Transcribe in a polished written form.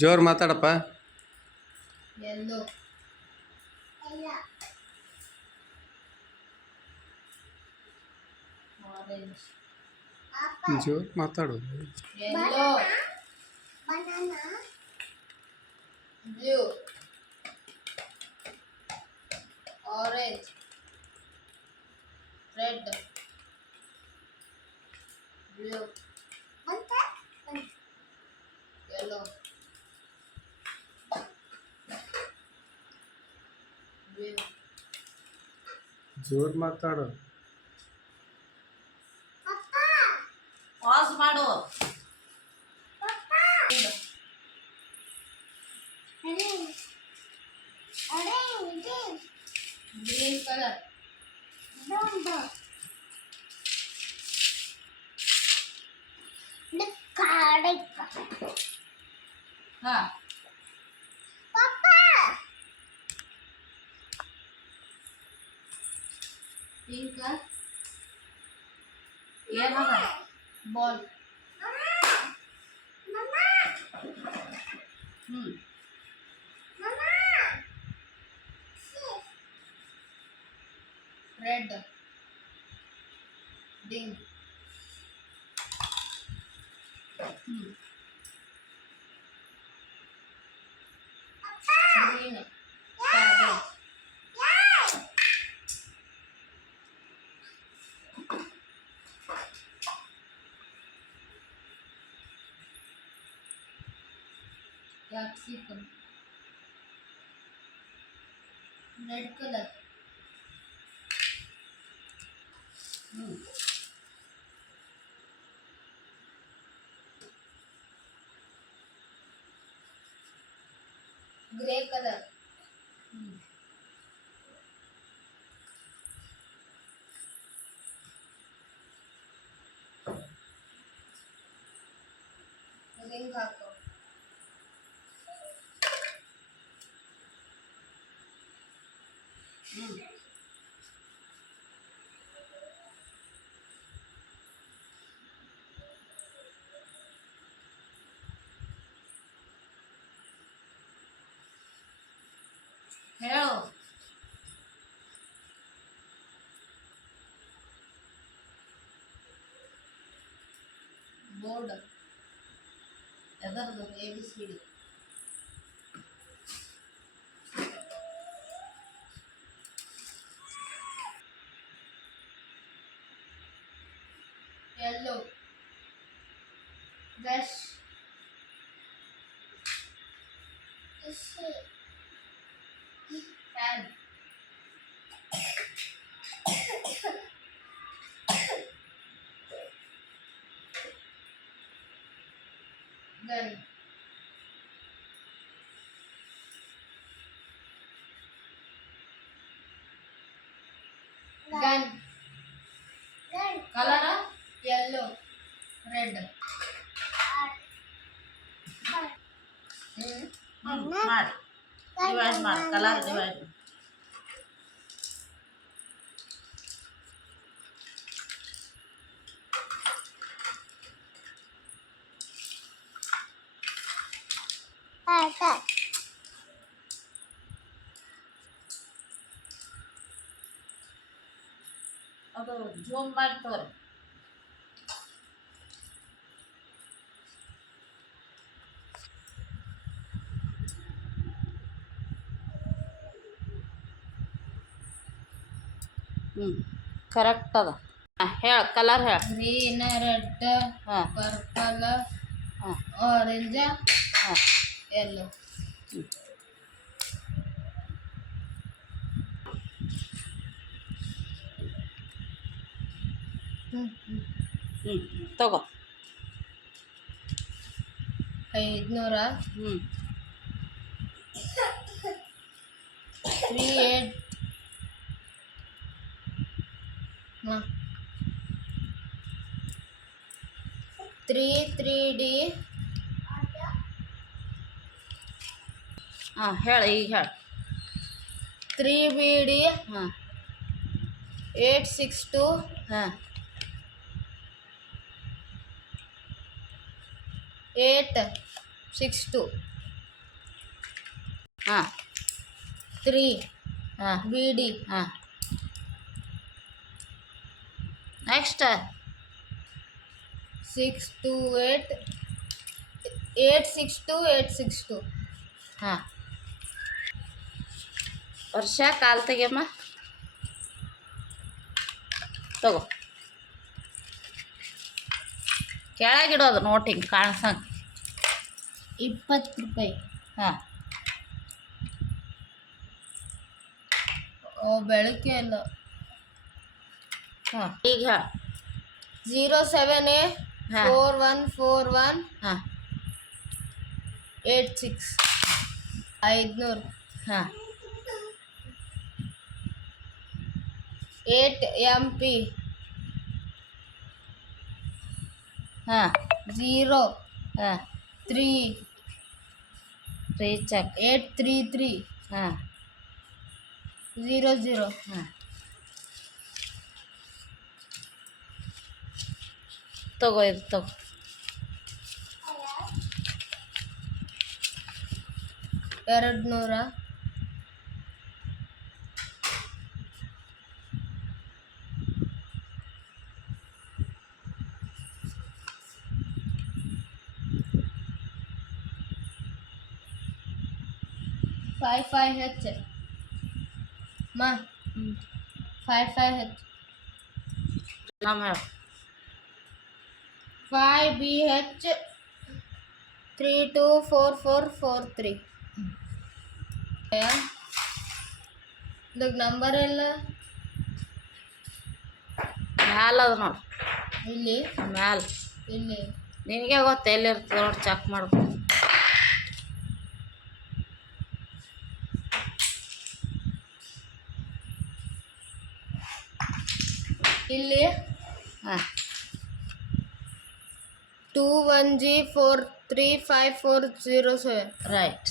ಜೋರು ಮಾತಾಡಪ್ಪ. ಎಲ್ಲೋ ಆರೆಂಜ್ ಜೋರು ಮಾತಾಡು. Yellow blue orange red blue yellow green ಜೋರು ಮಾತಾಡು. ಪಾಸ್ ಮಾಡು ಗ್ರೀನ್ ಕಲರ್ ಹಾ ಪಿಂಕ್ ಏನದ ball red ring green cabbage capsicum red color grey color ring ಹಾಕು ಹೇಳು board ಎದರದು ABCD yellow brush pen gun gun color yellow red ಮಾಡಿ divide ಮಾಡಿ colour divide ಅದು ಜೂಮ್ ಮಾಡಿ ತೋರಿ ಕರೆಕ್ಟ್ ಅದ ಹೇಳ ಕಲರ್ ಹೇಳ green red purple orange yellow ತಗೋ 500 38 3D ಹೇಳ ಈಗ ಹೇಳ 3BD 862 8 6 2 ಹಾಂ 3 ಹಾಂ BD ಹಾಂ ನೆಕ್ಸ್ಟ್ 6 2 8 8 6 2 8 6 2 ಹಾಂ ವರ್ಷ ಕಾಲು ತೆಗಿಯಮ್ಮ ತಗೋ ಕೆಳಗಿಡೋದು ನೋಟಿಂಗ್ ಕಾಣಿಸಂಗೆ 20 ರೂಪಾಯಿ. ಹಾಂ ಓ ಬೆಳಕೆ ಅಲ್ಲ. ಹಾಂ ಈಗ ಹೇಳು 07A ಹಾ. 4141 ಹಾಂ 86 500 ಹಾಂ 8 MP ಹಾಂ 0 ಹಾಂ 3 ರೀಚಕ್ 833 ಹಾಂ 00 ಹಾಂ ತಗೋ ಇದು ತಗೋ 200 55H ಮಾ 55H ನಮ್ಮ ಹೇಳು 5BH 324443 ಇದಕ್ಕೆ ನಂಬರ್ ಎಲ್ಲ ಮ್ಯಾಲ ಅದು ನೋಡು ಇಲ್ಲಿ ಮ್ಯಾಲ ಇಲ್ಲಿ ನಿನಗೆ ಗೊತ್ತು ಎಲ್ಲಿರ್ತದೆ ನೋಡಿ ಚೆಕ್ ಮಾಡ್ಕೊ ಇಲ್ಲಿ ಹಾಂ 21G 435407 ರೈಟ್